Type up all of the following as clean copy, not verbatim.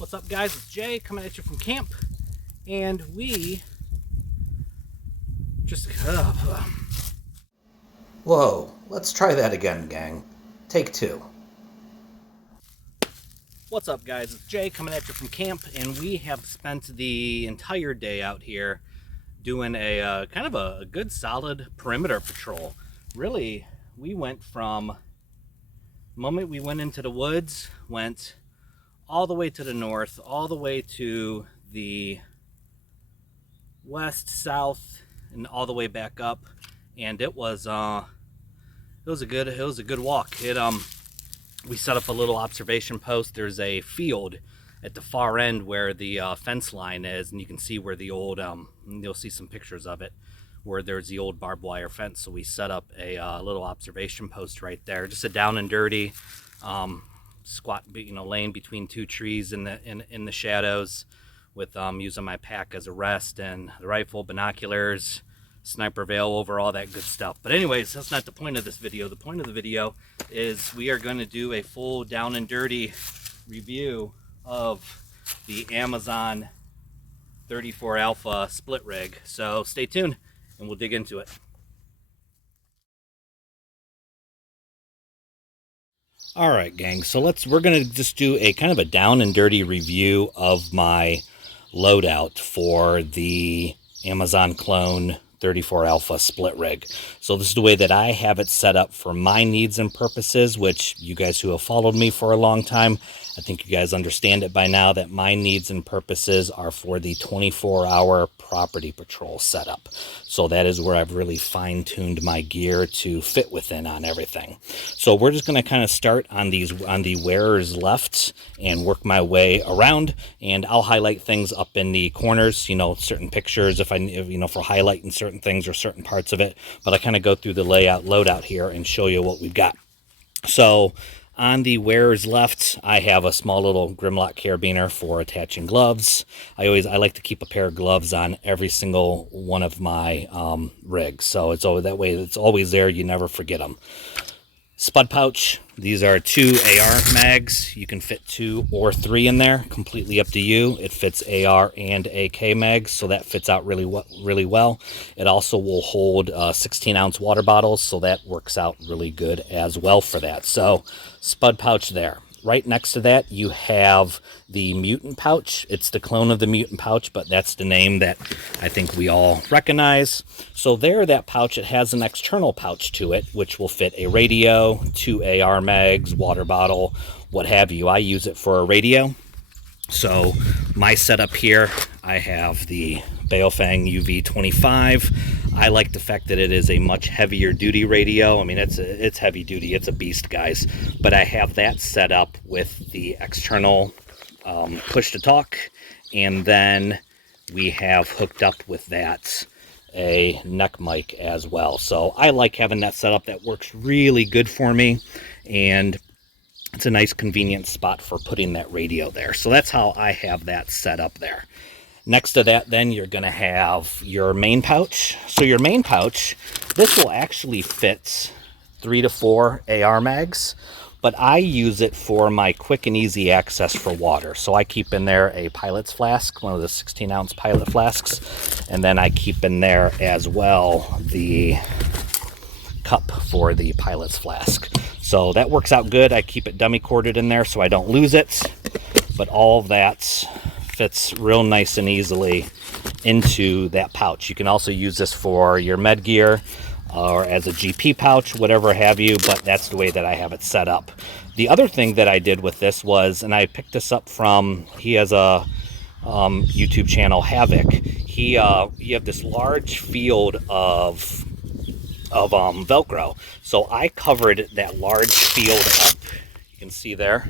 What's up, guys? It's Jay coming at you from camp, and we just Whoa, let's try that again, gang. Take two. What's up, guys? It's Jay coming at you from camp, and we have spent the entire day out here doing a kind of a good solid perimeter patrol. Really, we went from the moment we went into the woods, went all the way to the north, all the way to the west, south, and all the way back up, and it was a good walk. We set up a little observation post. There's a field at the far end where the fence line is, and you can see where the old you'll see some pictures of it where there's the old barbed wire fence. So we set up a little observation post right there, just a down and dirty squat, laying between two trees in the shadows, with using my pack as a rest, and the rifle, binoculars, sniper veil over, all that good stuff. But anyways, that's not the point of this video. The point of the video is we are going to do a full down and dirty review of the Amazon 34 Alpha split rig. So stay tuned and we'll dig into it. All right, gang, so we're gonna just do a kind of a down and dirty review of my loadout for the Amazon clone 34 Alpha split rig. So this is the way that I have it set up for my needs and purposes, which you guys who have followed me for a long time, I think you guys understand it by now, that my needs and purposes are for the 24-hour property patrol setup. So that is where I've really fine-tuned my gear to fit within on everything. So we're just going to kind of start on the wearer's left and work my way around, and I'll highlight things up in the corners, certain pictures if for highlighting certain things or certain parts of it. But I kind of go through the loadout here and show you what we've got. So on the wearer's left, I have a small little Grimlock carabiner for attaching gloves. I like to keep a pair of gloves on every single one of my rigs, so it's always that way. It's always there. You never forget them. Spud pouch. These are 2 AR mags. You can fit 2 or 3 in there. Completely up to you. It fits AR and AK mags, so that fits out really well. It also will hold 16-ounce water bottles, so that works out really good as well for that. So spud pouch there. Right next to that, you have the Mutant pouch. It's the clone of the Mutant pouch, but that's the name that I think we all recognize. So there, that pouch, it has an external pouch to it, which will fit a radio, 2 AR mags, water bottle, what have you. I use it for a radio. So my setup here, I have the Baofeng UV25. I like the fact that it is a much heavier duty radio. I mean, it's heavy duty. It's a beast, guys. But I have that set up with the external push to talk, and then we have hooked up with that a neck mic as well. So I like having that set up. That works really good for me, and it's a nice convenient spot for putting that radio there. So that's how I have that set up there. Next to that, then, you're going to have your main pouch. So your main pouch, this will actually fit 3 to 4 AR mags, but I use it for my quick and easy access for water. So I keep in there a pilot's flask, one of the 16-ounce pilot flasks, and then I keep in there as well the cup for the pilot's flask. So that works out good. I keep it dummy corded in there so I don't lose it, but all of that fits real nice and easily into that pouch. You can also use this for your med gear or as a GP pouch, whatever have you, but that's the way that I have it set up. The other thing that I did with this was, and I picked this up from, he has a YouTube channel, Havoc. You have this large field of Velcro. So I covered that large field up, you can see there,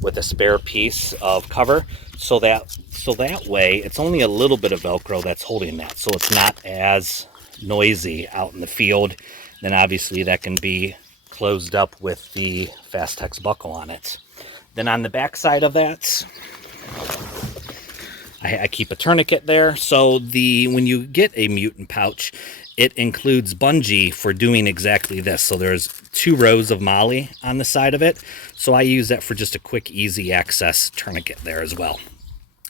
with a spare piece of cover, so that way it's only a little bit of Velcro that's holding that, so it's not as noisy out in the field. Then obviously that can be closed up with the Fastex buckle on it. Then on the back side of that, I keep a tourniquet there. So when you get a mutant pouch, it includes bungee for doing exactly this. So there's 2 rows of MOLLE on the side of it. So I use that for just a quick, easy access tourniquet there as well.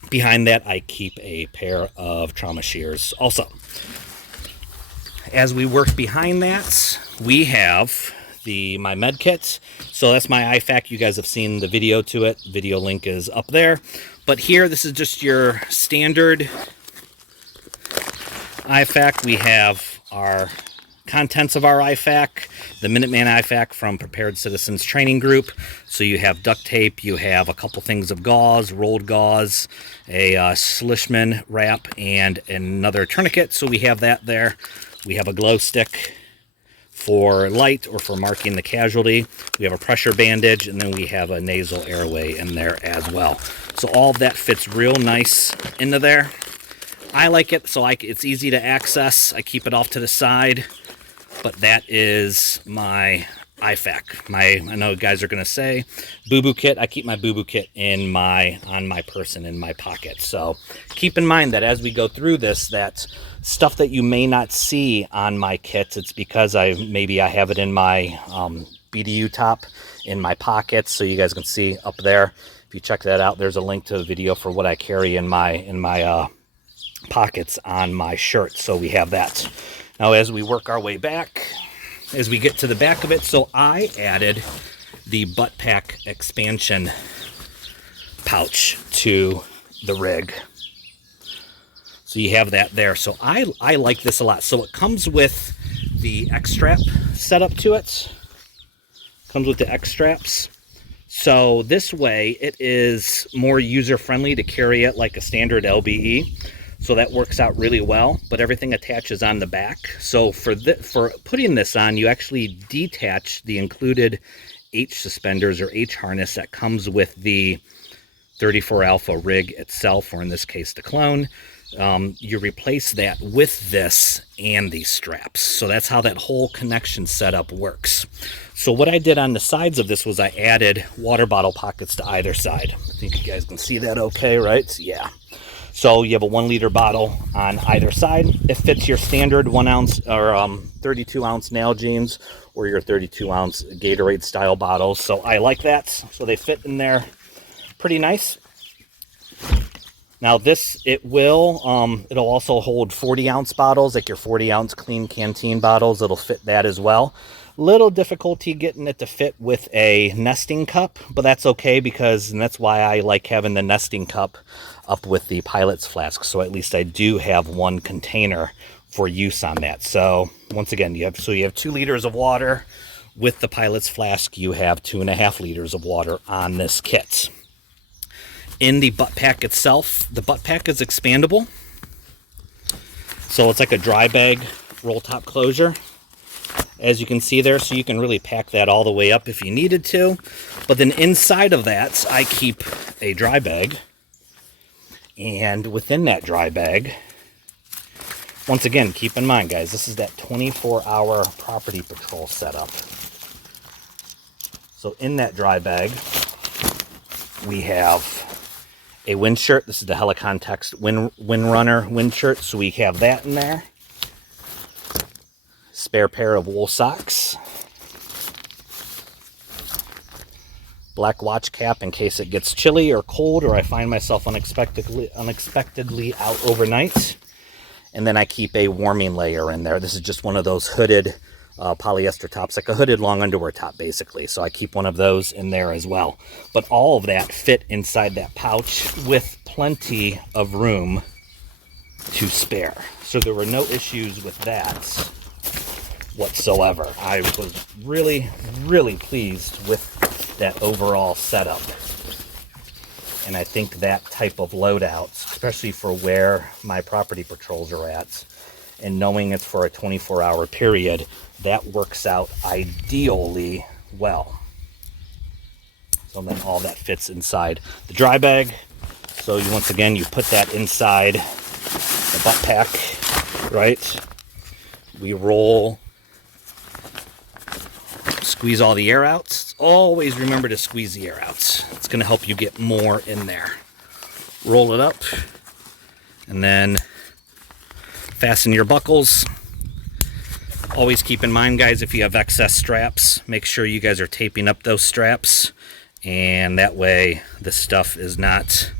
Behind that, I keep a pair of trauma shears also. As we work behind that, we have my med kit. So that's my IFAK. You guys have seen the video to it. Video link is up there. But here, this is just your standard IFAK. We have our contents of our IFAK, the Minuteman IFAK from Prepared Citizens Training Group. So you have duct tape, you have a couple things of gauze, rolled gauze, a Schlissman wrap, and another tourniquet. So we have that there. We have a glow stick for light or for marking the casualty. We have a pressure bandage, and then we have a nasal airway in there as well. So all of that fits real nice into there. I like it, so it's easy to access. I keep it off to the side, but that is my IFAK. I know guys are going to say boo-boo kit. I keep my boo-boo kit on my person in my pocket. So keep in mind that as we go through this, that stuff that you may not see on my kit, it's because maybe I have it in my BDU top in my pockets, so you guys can see up there. If you check that out, there's a link to the video for what I carry in my pockets on my shirt. So we have that. Now as we work our way back, as we get to the back of it, so I added the Buttpack expansion pouch to the rig. So you have that there. So I like this a lot. So it comes with the X-strap setup to it. Comes with the X-straps. So this way it is more user-friendly to carry it like a standard LBE. So that works out really well, but everything attaches on the back. So for putting this on, you actually detach the included H suspenders or H harness that comes with the 34 Alpha rig itself, or in this case, the clone. You replace that with this and these straps. So that's how that whole connection setup works. So what I did on the sides of this was I added water bottle pockets to either side. I think you guys can see that okay, right? Yeah. So you have a 1 liter bottle on either side. It fits your standard 1 ounce or 32 ounce Nalgene's or your 32 ounce Gatorade style bottles. So I like that. So they fit in there pretty nice. Now this, it'll also hold 40 ounce bottles, like your 40 ounce clean canteen bottles. It'll fit that as well. Little difficulty getting it to fit with a nesting cup, but that's okay and that's why I like having the nesting cup up with the pilot's flask. So at least I do have 1 container for use on that. So once again, you have 2 liters of water. With the pilot's flask, you have 2.5 liters of water on this kit. In the Buttpack itself, the Buttpack is expandable. So it's like a dry bag roll top closure, as you can see there. So you can really pack that all the way up if you needed to. But then inside of that, I keep a dry bag. And within that dry bag, once again, keep in mind, guys, this is that 24-hour property patrol setup. So in that dry bag, we have a wind shirt. This is the Helicontext Wind Runner wind shirt. So we have that in there. Spare pair of wool socks. Black watch cap in case it gets chilly or cold or I find myself unexpectedly out overnight. And then I keep a warming layer in there. This is just one of those hooded polyester tops, like a hooded long underwear top basically. So I keep one of those in there as well. But all of that fit inside that pouch with plenty of room to spare. So there were no issues with that whatsoever. I was really, really pleased with that overall setup. And I think that type of loadout, especially for where my property patrols are at, and knowing it's for a 24-hour period, that works out ideally well. So then all that fits inside the dry bag. So once again, you put that inside the Buttpack, right? We roll, squeeze all the air out. Always remember to squeeze the air out. It's going to help you get more in there. Roll it up, And then fasten your buckles. Always keep in mind, guys, if you have excess straps, make sure you guys are taping up those straps, and that way the stuff is not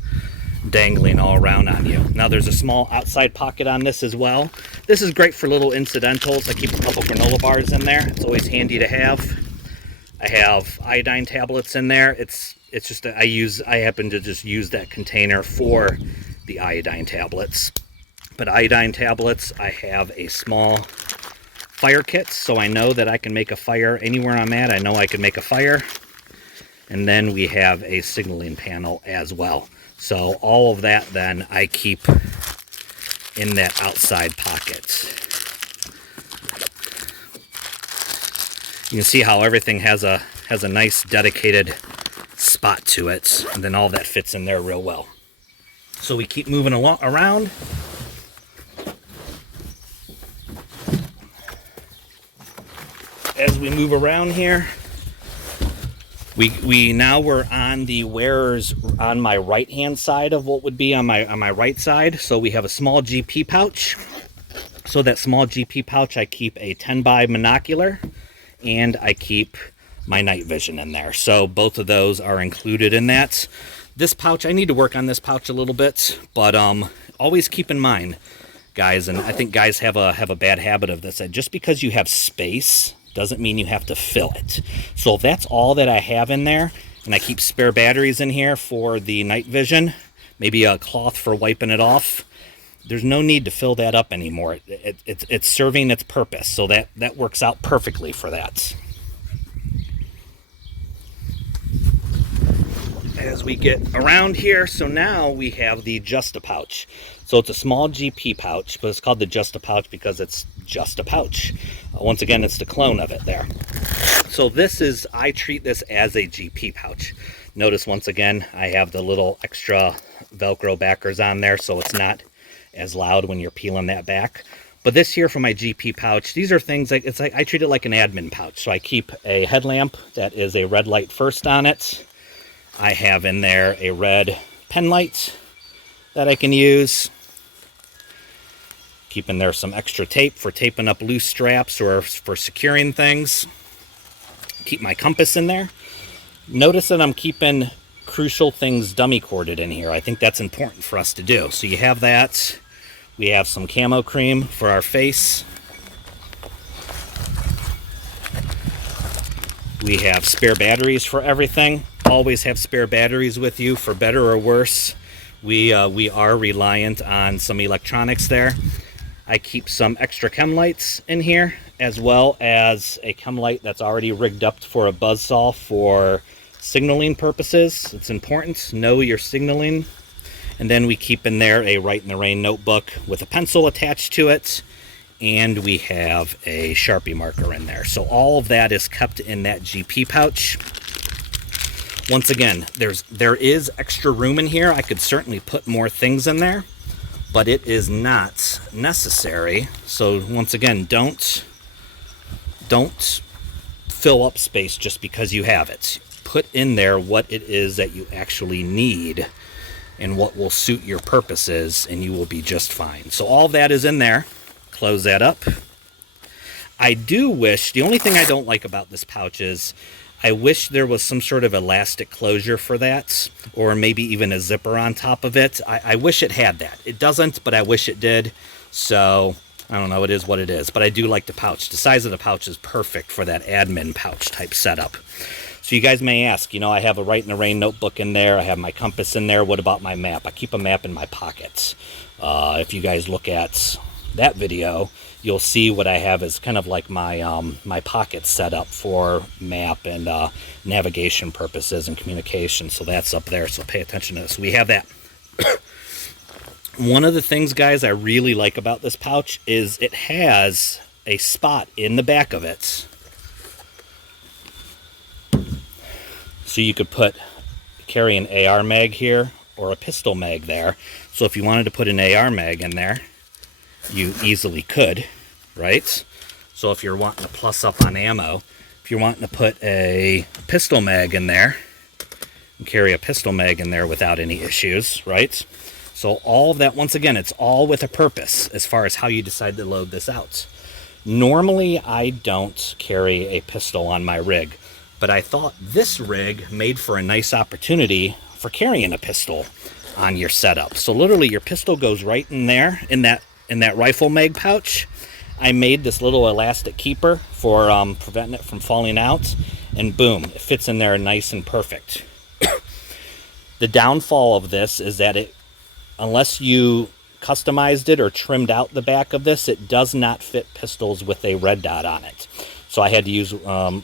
dangling all around on you. Now there's a small outside pocket on this as well. This is great for little incidentals. I keep a couple granola bars in there. It's always handy to have. I have iodine tablets in there. It's just that I happen to just use that container for the iodine tablets. But iodine tablets, I have a small fire kit, so I know that I can make a fire anywhere I'm at. I know I can make a fire. And then we have a signaling panel as well. So all of that then I keep in that outside pocket. You can see how everything has a nice dedicated spot to it, and then all that fits in there real well. So we keep moving around. As we move around here, we're on the wearers on my right hand side of what would be on my right side. So we have a small GP pouch. So that small GP pouch, I keep a 10-by monocular, and I keep my night vision in there. So both of those are included in that. This pouch, I need to work on this pouch a little bit, but always keep in mind, guys, and I think guys have a bad habit of this, that just because you have space doesn't mean you have to fill it. So if that's all that I have in there, and I keep spare batteries in here for the night vision, maybe a cloth for wiping it off, there's no need to fill that up anymore. It's serving its purpose, so that works out perfectly for that. As we get around here, so now we have the Just a Pouch. So it's a small GP pouch, but it's called the Just a Pouch because it's just a pouch. Once again, it's the clone of it there. So I treat this as a GP pouch. Notice once again, I have the little extra Velcro backers on there, so it's not as loud when you're peeling that back. But this here for my GP pouch, these are things like, I treat it like an admin pouch. So I keep a headlamp that is a red light first on it. I have in there a red pen light that I can use. Keep in there some extra tape for taping up loose straps or for securing things. Keep my compass in there. Notice that I'm keeping crucial things dummy corded in here. I think that's important for us to do. So you have that. We have some camo cream for our face. We have spare batteries for everything. Always have spare batteries with you for better or worse. We are reliant on some electronics there. I keep some extra chem lights in here, as well as a chem light that's already rigged up for a buzzsaw for signaling purposes. It's important, know your signaling. And then we keep in there a Write in the Rain notebook with a pencil attached to it, and we have a Sharpie marker in there. So all of that is kept in that GP pouch. Once again, there is extra room in here. I could certainly put more things in there, but it is not necessary. So once again, don't fill up space just because you have it. Put in there what it is that you actually need and what will suit your purposes, and you will be just fine. So all that is in there. Close that up. I do wish, the only thing I don't like about this pouch is I wish there was some sort of elastic closure for that, or maybe even a zipper on top of it. I wish it had that. It doesn't, but I wish it did. So, I don't know, it is what it is. But I do like the pouch. The size of the pouch is perfect for that admin pouch type setup. So you guys may ask, I have a Write in the Rain notebook in there. I have my compass in there. What about my map? I keep a map in my pockets. If you guys look at that video, you'll see what I have is kind of like my my pocket set up for map and navigation purposes and communication. So that's up there, so pay attention to this. We have that. One of the things, guys, I really like about this pouch is it has a spot in the back of it, so you could carry an AR mag here or a pistol mag there. So if you wanted to put an AR mag in there, you easily could, right? So if you're wanting to plus up on ammo, if you're wanting to put a pistol mag in there, and carry a pistol mag in there without any issues, right? So all of that, once again, it's all with a purpose as far as how you decide to load this out. Normally, I don't carry a pistol on my rig, but I thought this rig made for a nice opportunity for carrying a pistol on your setup. So literally your pistol goes right in there, in that rifle mag pouch. I made this little elastic keeper for preventing it from falling out, and boom, it fits in there nice and perfect. The downfall of this is that unless you customized it or trimmed out the back of this, it does not fit pistols with a red dot on it. So I had to use,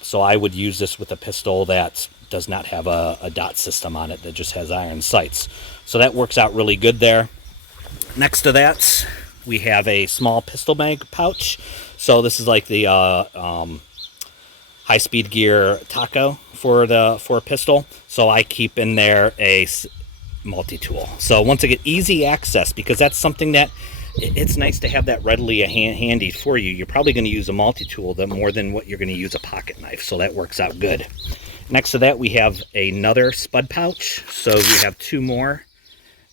so I would use this with a pistol that does not have a dot system on it, that just has iron sights. So that works out really good there. Next to that, we have a small pistol mag pouch. So this is like the high-speed gear taco for a pistol. So I keep in there a multi-tool. So once again, easy access, because that's something that it's nice to have that readily handy for you. You're probably going to use a multi-tool more than what you're going to use a pocket knife. So that works out good. Next to that, we have another spud pouch. So we have 2 more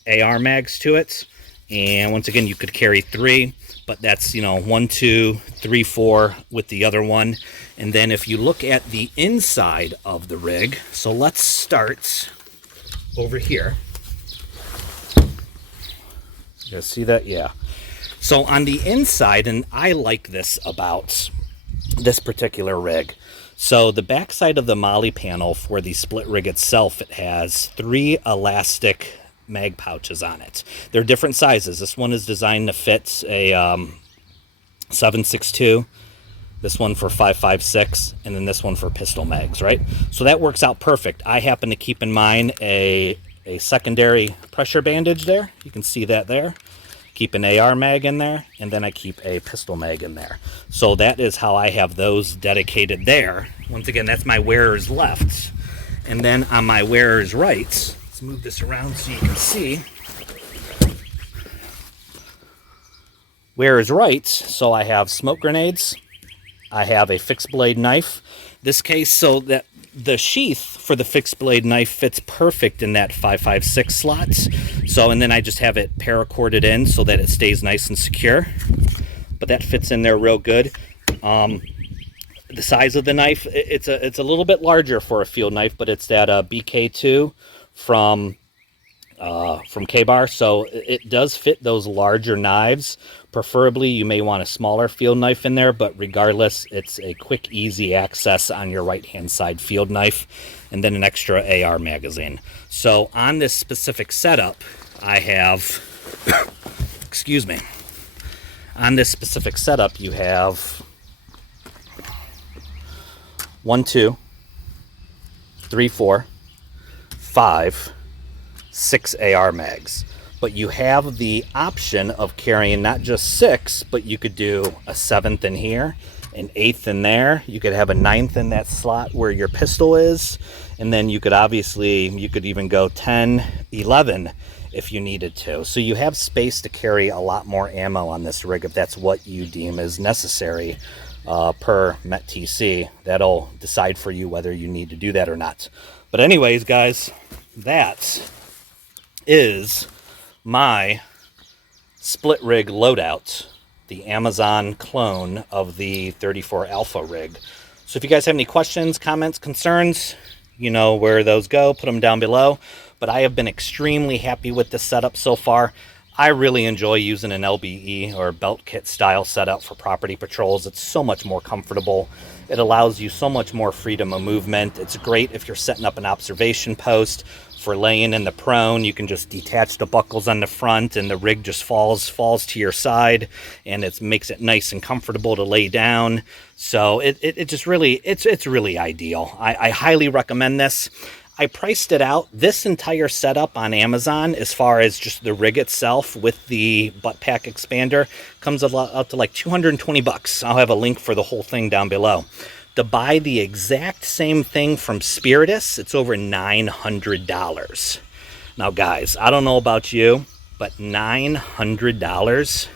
AR mags to it. And once again, you could carry 3, but that's, 1, 2, 3, 4 with the other one. And then if you look at the inside of the rig, so let's start over here. You guys see that? Yeah. So on the inside, and I like this about this particular rig. So the backside of the molly panel for the split rig itself, it has 3 elastic mag pouches on it. They're different sizes. This one is designed to fit a 7.62, this one for 5.56, and then this one for pistol mags, right? So that works out perfect. I happen to keep in mind a secondary pressure bandage there. You can see that there. Keep an AR mag in there, and then I keep a pistol mag in there. So that is how I have those dedicated there. Once again, that's my wearer's left. And then on my wearer's right, let's move this around so you can see. Wearer's right, so I have smoke grenades. I have a fixed blade knife. This case, so that the sheath for the fixed blade knife fits perfect in that 5.56 slots. So, and then I just have it paracorded in so that it stays nice and secure. But that fits in there real good. The size of the knife, it's a little bit larger for a field knife, but it's that BK2 from K-Bar, so it does fit those larger knives. Preferably, you may want a smaller field knife in there, but regardless, it's a quick, easy access on your right-hand side field knife, and then an extra AR magazine. So on this specific setup, I have, excuse me, on this specific setup, you have 1, 2, 3, 4, 5, 6 AR mags. But you have the option of carrying not just 6, but you could do a 7th in here, an 8th in there. You could have a 9th in that slot where your pistol is. And then you could even go 10, 11 if you needed to. So you have space to carry a lot more ammo on this rig if that's what you deem is necessary per METTC. That'll decide for you whether you need to do that or not. But anyways, guys, that is my split rig loadout, the Amazon clone of the 34 Alpha rig. So if you guys have any questions, comments, concerns, you know where those go, put them down below. But I have been extremely happy with this setup so far. I really enjoy using an LBE or belt kit style setup for property patrols. It's so much more comfortable. It allows you so much more freedom of movement. It's great if you're setting up an observation post. For laying in the prone, you can just detach the buckles on the front and the rig just falls to your side, and it makes it nice and comfortable to lay down. So it just really, it's really ideal. I highly recommend this. I priced it out, this entire setup on Amazon, as far as just the rig itself with the Buttpack expander, comes out to like 220 bucks. I'll have a link for the whole thing down below. To buy the exact same thing from Spiritus, it's over $900. Now, guys, I don't know about you, but $900,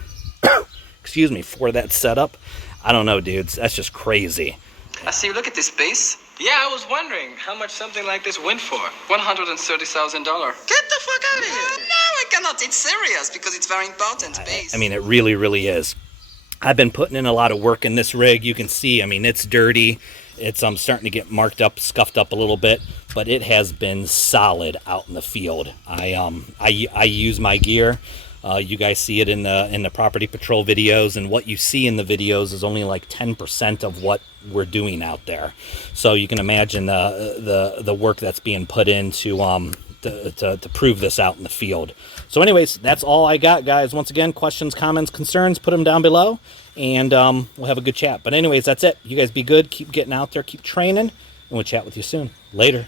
excuse me, for that setup, I don't know, dudes. That's just crazy. I see you look at this base. Yeah, I was wondering how much something like this went for. $130,000. Get the fuck out of here. No, I cannot. It's serious because it's very important base. I mean, it really, really is. I've been putting in a lot of work in this rig. You can see, I mean, it's dirty. It's starting to get marked up, scuffed up a little bit, but it has been solid out in the field. I use my gear. You guys see it in the property patrol videos, and what you see in the videos is only like 10% of what we're doing out there. So you can imagine the work that's being put in to prove this out in the field. So anyways, that's all I got, guys. Once again, questions, comments, concerns, put them down below, and we'll have a good chat. But anyways, that's it. You guys be good. Keep getting out there. Keep training, and we'll chat with you soon. Later.